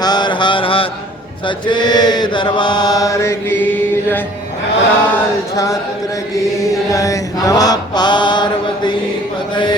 हर हर हर सच्चे दरबार की जय, लाल छात्र की जय, नमः पार्वती पते।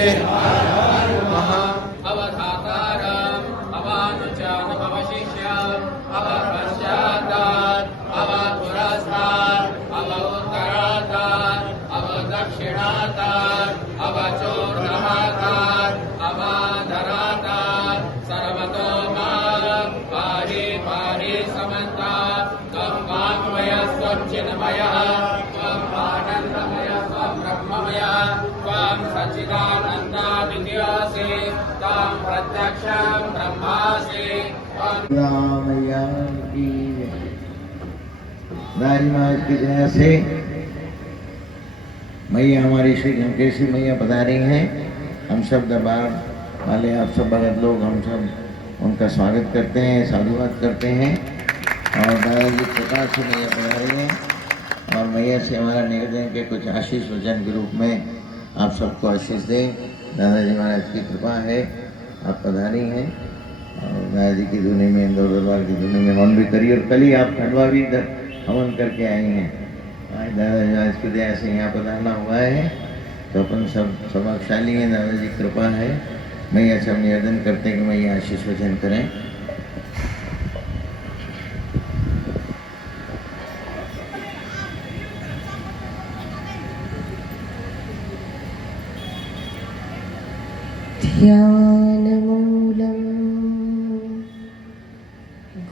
अवधातारम् अवानुचानम् अवशिष्यम् अवपश्चातात् अवपुरस्तात् अवोत्तरातात् अवदक्षिणातात् अवचोर्धरातात् अवाधरातात् सर्वतो मां पाहि पाहि समन्तात् त्वं वाङ्मयः स्वच्छिन्मयः त्वम् आनन्दमयः त्वं ब्रह्ममयः त्वं सच्चिदानन्दादित्योऽसि त्वं प्रत्यक्षं ब्रह्मासि मैया की राजमाज की जय से मैया हमारी श्री गंगेशी मैया पधारी हैं। हम सब दरबार वाले, आप सब भगत लोग, हम सब उनका स्वागत करते हैं, साधुवाद करते हैं। और दादाजी प्रकाश से मैया पधारी हैं और मैया से हमारा निवेदन के कुछ आशीष वचन के रूप में आप सबको आशीष दें। दादाजी महाराज की कृपा है, आप पधारी हैं और दादाजी की धुनी में, इंदौर दरबार की धुनी में हवन भी करी और कल ही आप खंडवा भी हवन करके आई हैं। आज दादाजी महाराज की दया से यहाँ पधारना हुआ है तो अपन सब सौभाग्यशाली हैं, दादाजी कृपा है। मैया सब निवेदन करते हैं कि मैया आशीष वचन करें। ध्यानमूलं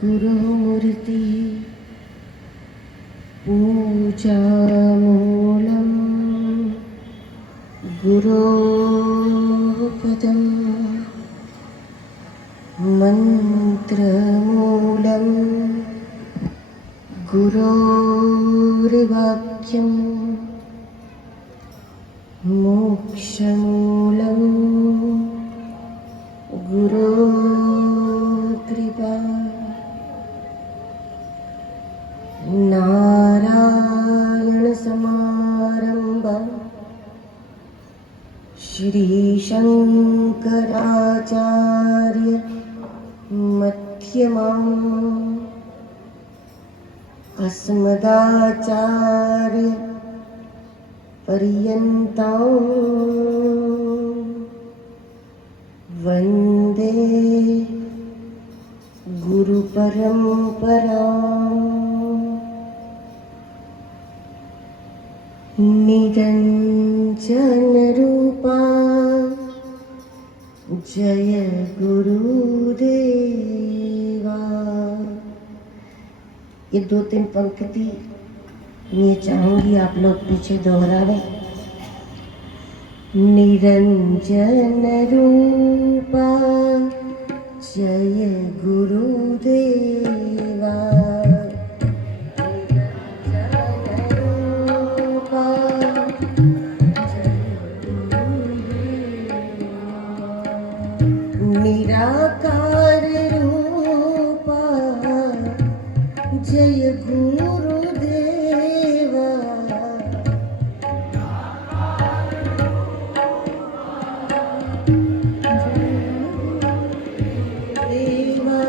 गुरुमूर्ति पूजामूलं गुरोपदं मन्त्रमूलं गुरोर्वाक्यं मोक्षमूलं गुरोर्कृपा नारायणसमारम्भं श्रीशङ्कराचार्य मध्यमाम् अस्मदाचार्य पर्यन्तां वन्दे गुरुपरम्पराम्। निरञ्जनरूपा जय गुरुदेवा। ये 2-3 पंक्ति मैं चाहूंगी आप लोग पीछे दोहरावे। निरंजन रूपा जय गुरुदेवा। निराकार रूपा जय गुरुदेवा। देवा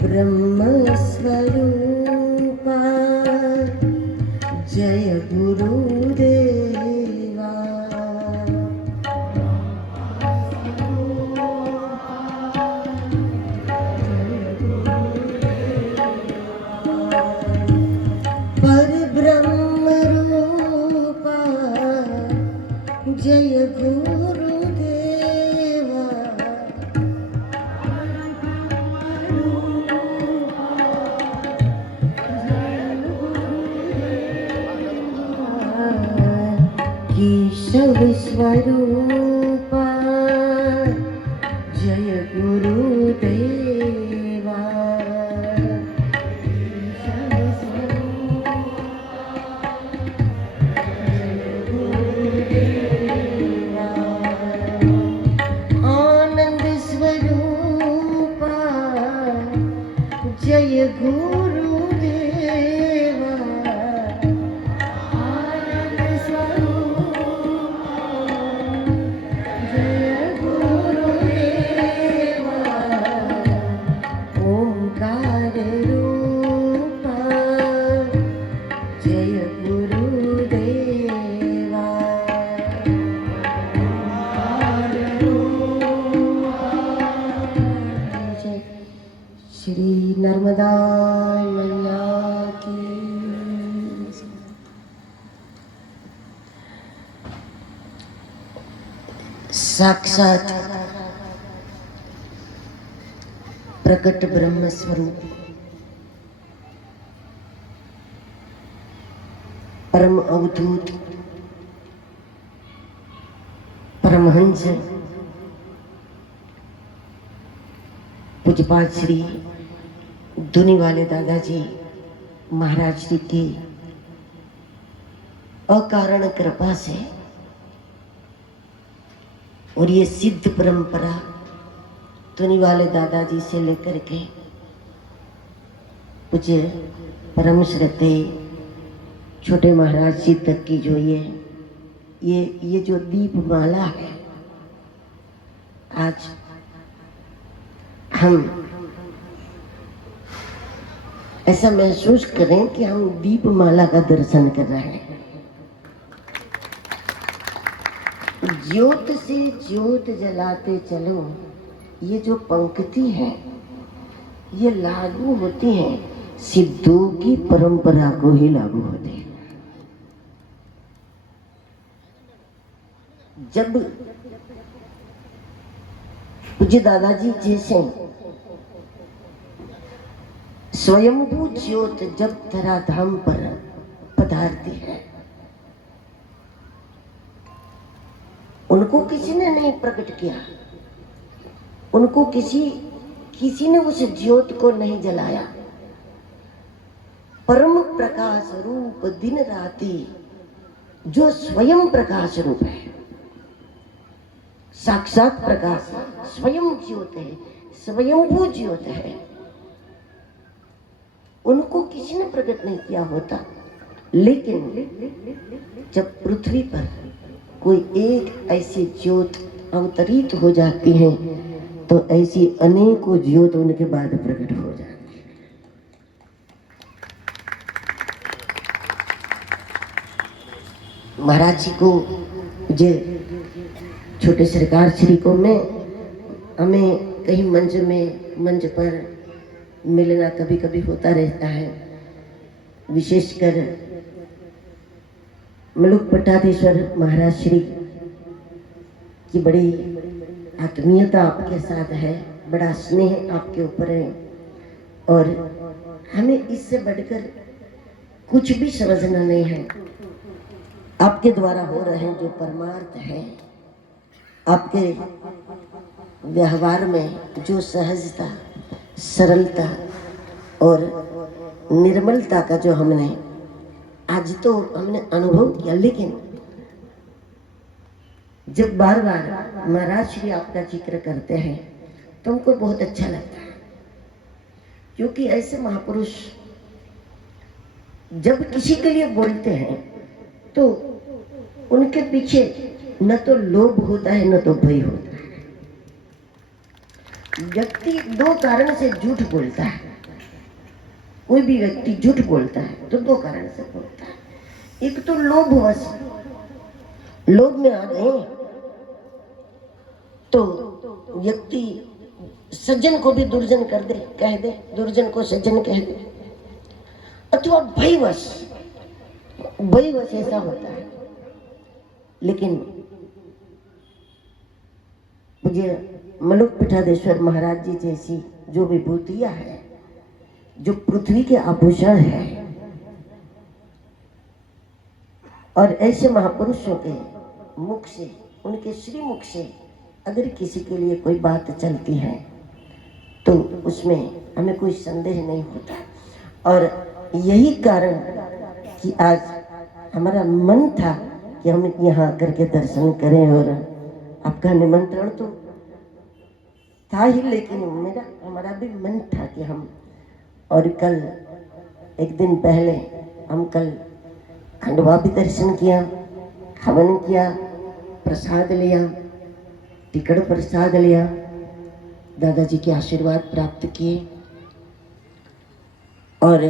ब्रह्म स्वरूपा जय गुरुदेवा। परब्रह्म रूपा जय गुरुदेवा। केशव स्वरूपा जय गुरुदेवा। केशव स्वरूपा जय गुरुदेवा आनंद स्वरूप जय गुरुदेवा ओंकार रूप जय गुरुदेवा ओंकार रूप जय श्री नर्मदा मैया की साक्षात प्रकट ब्रह्म स्वरूप परम अवधूत परमहंस पूज्यपाद श्री धुनी वाले दादाजी महाराज जी की अकारण कृपा से और ये सिद्ध परंपरा धुनी वाले दादाजी से लेकर के पूज्य परम श्रद्धेय छोटे महाराज जी तक की जो ये जो दीपमाला है, आज हम ऐसा महसूस करें कि हम दीपमाला का दर्शन कर रहे हैं। ज्योत से ज्योत जलाते चलो, ये जो पंक्ति है ये लागू होती है सिद्धों की परंपरा को ही लागू होते हैं। जब पूज्य दादाजी जैसे स्वयंभू ज्योत जब धराधाम पर पधारती है, उनको किसी ने नहीं प्रकट किया, उनको किसी ने उस ज्योत को नहीं जलाया। परम प्रकाश रूप दिन राति जो स्वयं प्रकाश रूप है, साक्षात प्रकाश है, स्वयं ज्योत है, स्वयंभू ज्योत है, उनको किसी ने प्रकट नहीं किया होता। लेकिन जब पृथ्वी पर कोई एक ऐसी ज्योत अवतरित हो जाती है तो ऐसी अनेकों ज्योत उनके बाद प्रकट हो जाती है। महाराज जी को जो छोटे सरकार श्री को हमें कहीं मंच पर मिलना कभी कभी होता रहता है। विशेषकर मलुक पट्टाधीश्वर महाराज श्री की बड़ी आत्मीयता आपके साथ है, बड़ा स्नेह आपके ऊपर है और हमें इससे बढ़कर कुछ भी समझना नहीं है। आपके द्वारा हो रहे जो परमार्थ है, आपके व्यवहार में जो सहजता, सरलता और निर्मलता का जो हमने आज तो हमने अनुभव किया, लेकिन जब बार बार महाराज श्री आपका जिक्र करते हैं तो हमको बहुत अच्छा लगता है, क्योंकि ऐसे महापुरुष जब किसी के लिए बोलते हैं तो उनके पीछे न तो लोभ होता है न तो भय होता है। व्यक्ति दो कारण से झूठ बोलता है, कोई भी व्यक्ति झूठ बोलता है तो दो कारण से बोलता है। एक तो लोभवश, लोभ में आ गए तो व्यक्ति सज्जन को भी दुर्जन कर दे, कह दे, दुर्जन को सज्जन कह दे। अथवा भयवश ऐसा होता है। लेकिन मुझे मलुक पीठाधीश्वर महाराज जी जैसी जो विभूतियां है, जो पृथ्वी के आभूषण है, और ऐसे महापुरुषों के मुख से, उनके श्री मुख से अगर किसी के लिए कोई बात चलती है तो उसमें हमें कोई संदेह नहीं होता। और यही कारण कि आज हमारा मन था कि हम यहाँ करके दर्शन करें, और आपका निमंत्रण तो था ही, लेकिन हमारा भी मन था कि हम और कल एक दिन पहले हम कल खंडवा भी दर्शन किया, हवन किया, प्रसाद लिया, टिकट प्रसाद लिया, दादाजी के आशीर्वाद प्राप्त किए और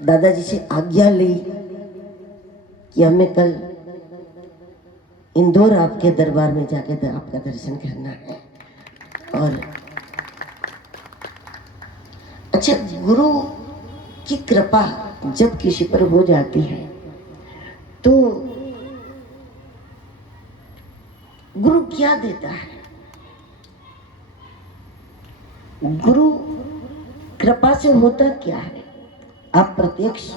दादाजी से आज्ञा ली कि हमें कल इंदौर आपके दरबार में जाके आपका दर्शन करना है। और अच्छा, गुरु की कृपा जब किसी पर हो जाती है तो गुरु क्या देता है? गुरु कृपा से होता क्या है? आप प्रत्यक्ष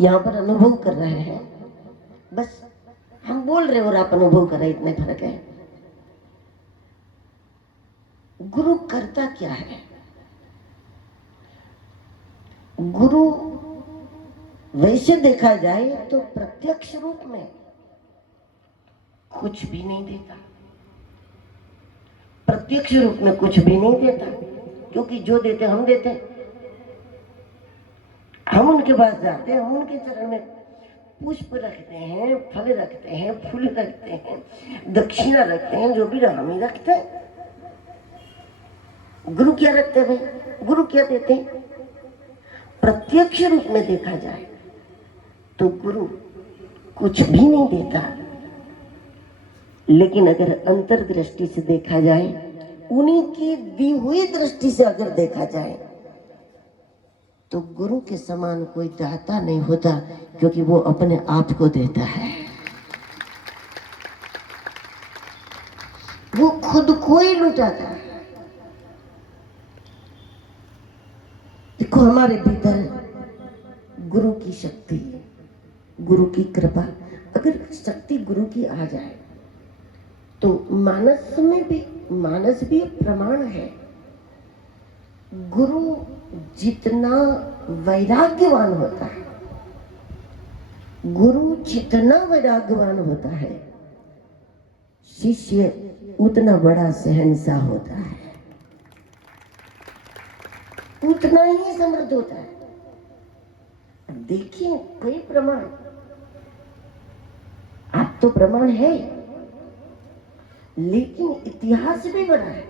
यहाँ पर अनुभव कर रहे हैं, बस हम बोल रहे और आप अनुभव कर रहे, इतने फर्क है। गुरु करता क्या है? गुरु वैसे देखा जाए तो प्रत्यक्ष रूप में कुछ भी नहीं देता, प्रत्यक्ष रूप में कुछ भी नहीं देता, क्योंकि जो देते हम देते, हम उनके पास जाते हैं, हम उनके चरण में पुष्प रखते हैं, फल रखते हैं, फूल रखते हैं, दक्षिणा रखते हैं, जो भी हम ही रखते हैं। गुरु क्या रखते हैं? गुरु क्या देते हैं? प्रत्यक्ष रूप में देखा जाए तो गुरु कुछ भी नहीं देता, लेकिन अगर अंतर्दृष्टि से देखा जाए, उन्हीं की दी हुई दृष्टि से अगर देखा जाए तो गुरु के समान कोई दाता नहीं होता, क्योंकि वो अपने आप को देता है, वो खुद को ही लुटाता है। देखो, हमारे भीतर गुरु की शक्ति, गुरु की कृपा, अगर शक्ति गुरु की आ जाए तो मानस भी एक प्रमाण है। गुरु जितना वैराग्यवान होता है, गुरु जितना वैराग्यवान होता है, शिष्य उतना बड़ा शहंशाह होता है, उतना ही समृद्ध होता है। देखिए कई प्रमाण, आप तो प्रमाण है, लेकिन इतिहास भी बड़ा है।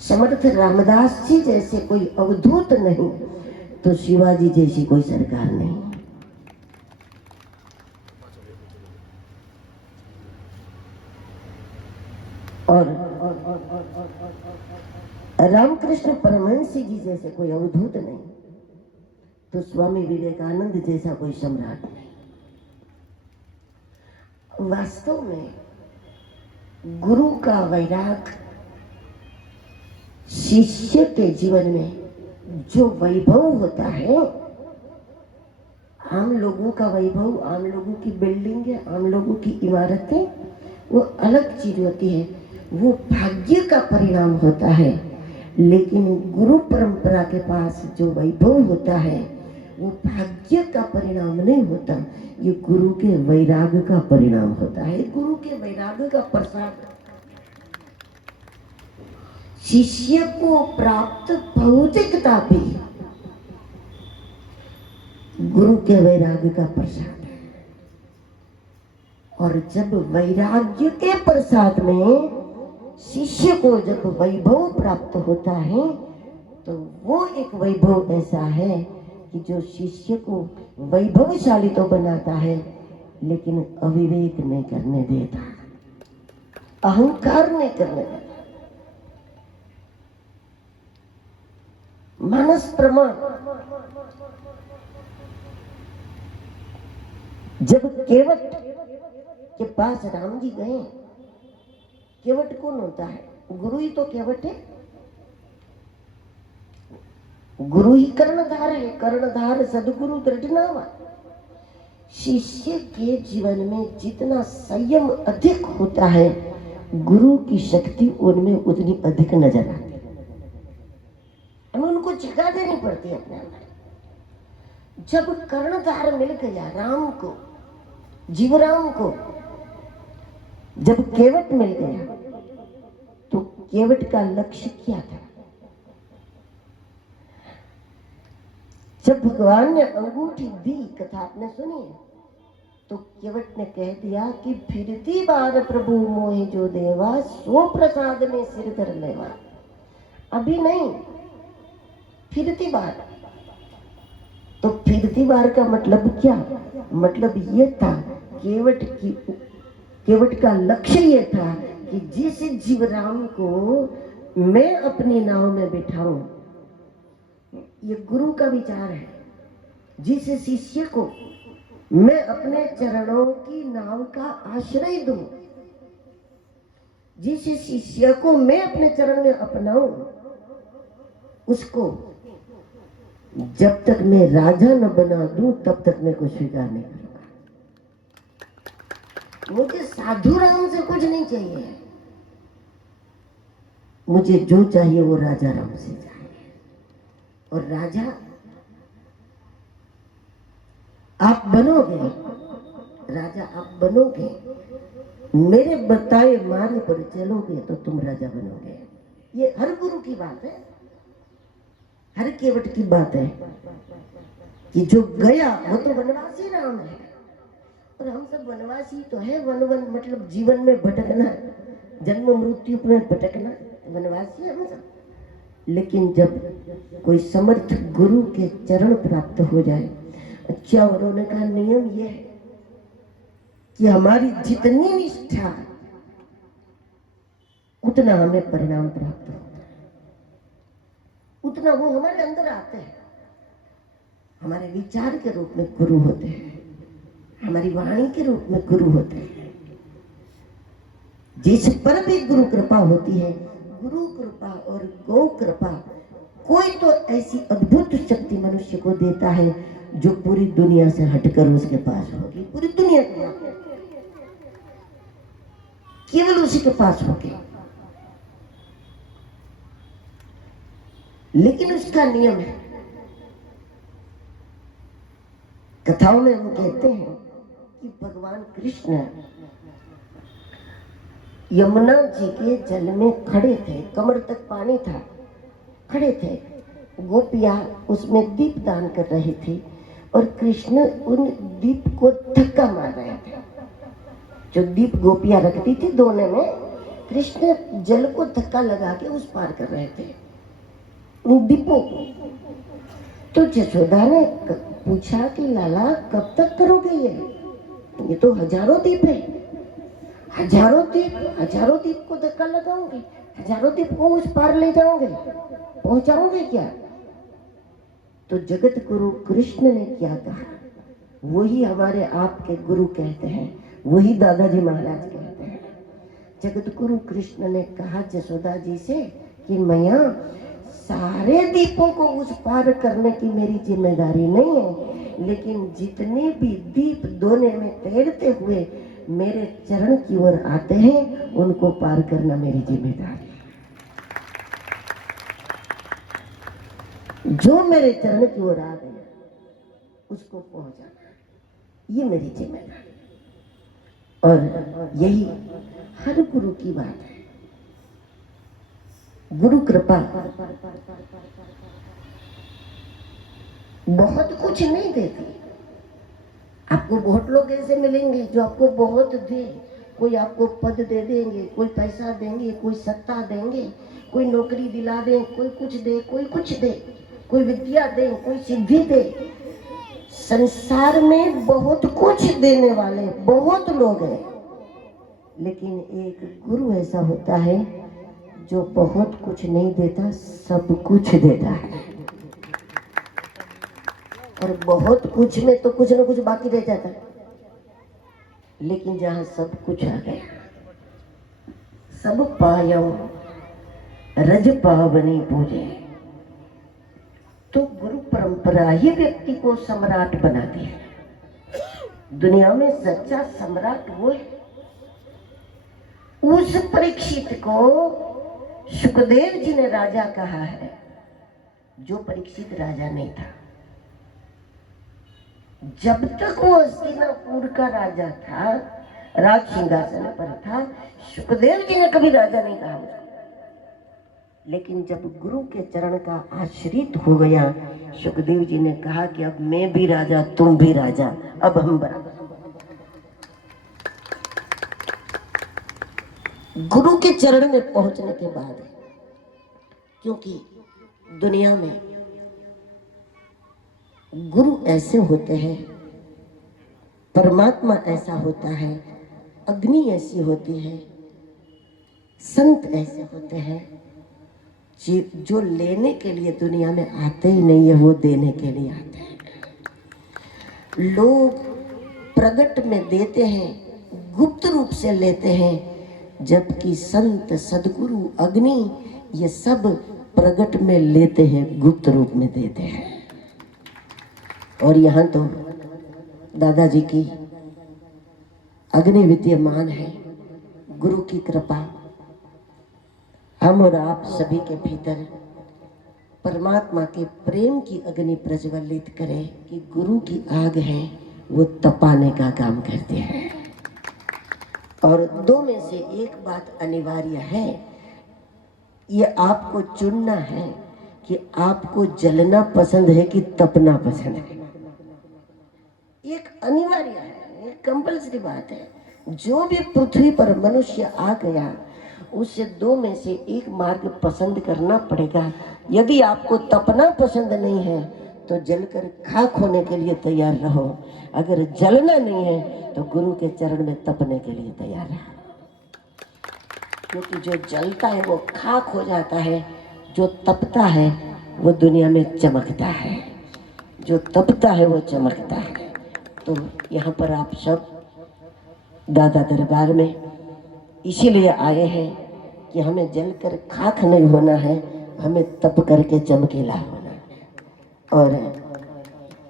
समर्थ रामदास जी जैसे कोई अवधूत नहीं तो शिवाजी जैसी कोई सरकार नहीं। और रामकृष्ण परमहंस जी जैसे कोई अवधूत नहीं तो स्वामी विवेकानंद जैसा कोई सम्राट नहीं। वास्तव में गुरु का वैराग शिष्य के जीवन में जो वैभव होता है, आम लोगों का वैभव, आम लोगों की बिल्डिंगें, आम लोगों की इमारतें, वो अलग चीज होती है, वो भाग्य का परिणाम होता है। लेकिन गुरु परंपरा के पास जो वैभव होता है वो भाग्य का परिणाम नहीं होता, ये गुरु के वैराग का परिणाम होता है, गुरु के वैराग का प्रसाद। शिष्य को प्राप्त भौतिकता भी गुरु के वैराग्य का प्रसाद है। और जब वैराग्य के प्रसाद में शिष्य को जब वैभव प्राप्त होता है तो वो एक वैभव ऐसा है कि जो शिष्य को वैभवशाली तो बनाता है लेकिन अविवेक नहीं करने देता, अहंकार नहीं करने देता। मानस प्रमाण, जब केवट के पास राम जी गए, केवट कौन होता है? गुरु ही तो केवट है, गुरु ही कर्णधार है, कर्णधार सदगुरु दृढ़नावा। शिष्य के जीवन में जितना संयम अधिक होता है, गुरु की शक्ति उनमें उतनी अधिक नजर आती है, हमें उनको जगह देनी पड़ती है अपने अंदर। जब कर्णधार मिल गया राम को, जीवराम को, जब केवट मिल गया तो केवट का लक्ष्य क्या था? जब भगवान ने अंगूठी दी, कथा आपने सुनी है, तो केवट ने कह दिया कि फिरती बार प्रभु मोहि जो देवा, सो प्रसाद में सिर धर लेवा। अभी नहीं, फिरती बार। तो फिरती बार का मतलब क्या? मतलब ये था, केवट का लक्ष्य ये था कि जिस जीवराम को मैं अपनी नाव में बिठाऊं, ये गुरु का विचार है। जिस शिष्य को मैं अपने चरणों की नाव का आश्रय दूं, जिस शिष्य को मैं अपने चरण में अपनाऊं, उसको जब तक मैं राजा न बना दूं तब तक मैं कुछ स्वीकार नहीं करूंगा। मुझे साधु राम से कुछ नहीं चाहिए, मुझे जो चाहिए वो राजा राम से चाहिए। और राजा आप बनोगे, राजा आप बनोगे, मेरे बताए मार्ग पर चलोगे तो तुम राजा बनोगे। ये हर गुरु की बात है, हर केवट की बात है कि जो गया वो तो वनवासी राम है। और हम सब वनवासी तो है, वन मतलब जीवन में भटकना, जन्म मृत्यु में भटकना, वनवासी हम सब। लेकिन जब कोई समर्थ गुरु के चरण प्राप्त हो जाए, अच्छा उन्होंने का नियम यह है कि हमारी जितनी निष्ठा उतना हमें परिणाम प्राप्त होता है, उतना वो हमारे अंदर आते हैं। हमारे विचार के रूप में गुरु होते हैं, हमारी वाणी के रूप में गुरु होते हैं। जिस पर भी गुरु कृपा होती है, गुरु कृपा और गौ कृपा, कोई तो ऐसी अद्भुत शक्ति मनुष्य को देता है जो पूरी दुनिया से हटकर उसके पास होगी। पूरी दुनिया के केवल उसी के पास होगी। लेकिन उसका नियम है। कथाओं में हम कहते हैं कि भगवान कृष्ण यमुना जी के जल में खड़े थे, कमर तक पानी था, खड़े थे। गोपियां उसमें दीप दान कर रही थी और कृष्ण उन दीप को धक्का मार रहे थे। जो दीप गोपियां रखती थी दोने में, कृष्ण जल को धक्का लगा के उस पार कर रहे थे उन दीपों को। तो जसोदा ने पूछा कि लाला कब तक करोगे ये तो हजारों दीप है, हजारों दीप को धक्का लगाओगे, हजारों दीप को उस पार ले जाओगे, पहुंचाओगे क्या? तो जगत गुरु कृष्ण ने क्या कहा, वही हमारे आपके गुरु कहते हैं, वही दादाजी महाराज कहते हैं। जगत गुरु कृष्ण ने कहा जसोदा जी से कि मैया, सारे दीपों को उस पार करने की मेरी जिम्मेदारी नहीं है, लेकिन जितने भी दीप दोने में तैरते हुए मेरे चरण की ओर आते हैं, उनको पार करना मेरी जिम्मेदारी है। जो मेरे चरण की ओर आ गया उसको पहुंचाना, ये मेरी जिम्मेदारी। और यही हर गुरु की बात है। गुरु कृपा बहुत कुछ नहीं देती। आपको बहुत लोग ऐसे मिलेंगे जो आपको बहुत दे, कोई आपको पद दे देंगे, कोई पैसा देंगे, कोई सत्ता देंगे, कोई नौकरी दिला दे, कोई कुछ दे, कोई कुछ दे, कोई विद्या दे, कोई सिद्धि दे। संसार में बहुत कुछ देने वाले बहुत लोग हैं, लेकिन एक गुरु ऐसा होता है जो बहुत कुछ नहीं देता, सब कुछ देता है। और बहुत कुछ में तो कुछ ना कुछ बाकी रह जाता है, लेकिन जहां सब कुछ आ गया, सब पायो रज पावनी पूजे, तो गुरु परंपरा ही व्यक्ति को सम्राट बनाती है। दुनिया में सच्चा सम्राट वो है। उस परीक्षित को सुखदेव जी ने राजा कहा है, जो परीक्षित राजा नहीं था। जब तक वो हस्तिनापुर का राजा था, राज सिंहासन पर था, सुखदेव जी ने कभी राजा नहीं कहा उसको। लेकिन जब गुरु के चरण का आश्रित हो गया, सुखदेव जी ने कहा कि अब मैं भी राजा, तुम भी राजा, अब हम बराबर। गुरु के चरण में पहुंचने के बाद, क्योंकि दुनिया में गुरु ऐसे होते हैं, परमात्मा ऐसा होता है, अग्नि ऐसी होती है, संत ऐसे होते हैं जो लेने के लिए दुनिया में आते ही नहीं है, वो देने के लिए आते हैं। लोग प्रगट में देते हैं, गुप्त रूप से लेते हैं, जबकि संत, सदगुरु, अग्नि ये सब प्रगट में लेते हैं, गुप्त रूप में देते हैं। और यहाँ तो दादाजी की अग्नि विद्यमान है। गुरु की कृपा हम और आप सभी के भीतर परमात्मा के प्रेम की अग्नि प्रज्वलित करे कि गुरु की आग है वो तपाने का काम करते हैं। और दो में से एक बात अनिवार्य है, ये आपको चुनना है कि आपको जलना पसंद है कि तपना पसंद है। एक अनिवार्य है, एक कंपल्सरी बात है। जो भी पृथ्वी पर मनुष्य आ गया उससे दो में से एक मार्ग पसंद करना पड़ेगा। यदि आपको तपना पसंद नहीं है तो जलकर खाक होने के लिए तैयार रहो, अगर जलना नहीं है तो गुरु के चरण में तपने के लिए तैयार रहो। क्योंकि जो जलता है वो खाक हो जाता है, जो तपता है वो दुनिया में चमकता है, जो तपता है वो चमकता है। तो यहाँ पर आप सब दादा दरबार में इसीलिए आए हैं कि हमें जलकर खाक नहीं होना है, हमें तप करके चमकीला होना है। और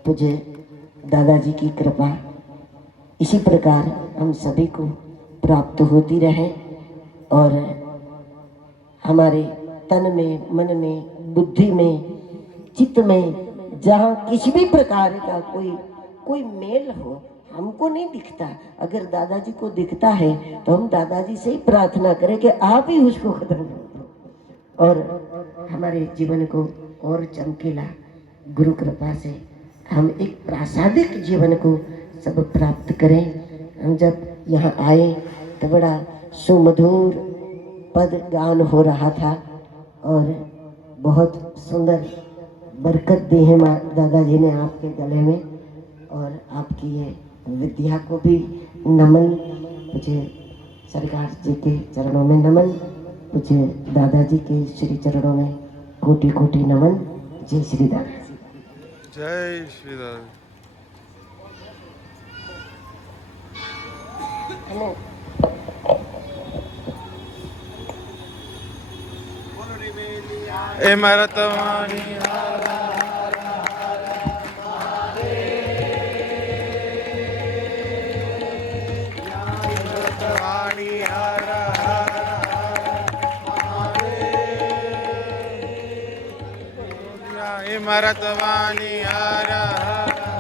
मुझे दादाजी की कृपा इसी प्रकार हम सभी को प्राप्त होती रहे और हमारे तन में, मन में, बुद्धि में, चित्त में जहाँ किसी भी प्रकार का कोई मेल हो, हमको नहीं दिखता, अगर दादाजी को दिखता है तो हम दादाजी से ही प्रार्थना करें कि आप ही उसको खत्म कर दो और हमारे जीवन को और चमकीला गुरु कृपा से हम एक प्रासादिक जीवन को सब प्राप्त करें। हम जब यहाँ आए तो बड़ा सुमधुर पद गान हो रहा था और बहुत सुंदर बरकत दी है माँ दादाजी ने आपके गले में, और आपकी ये विद्या को भी नमन। मुझे सरकार जी के चरणों में नमन, मुझे दादाजी के श्री चरणों में कोटि कोटि नमन। जय श्री दादाजी। जय श्री दादा। ए मारा तवानी मरतवानी हर हर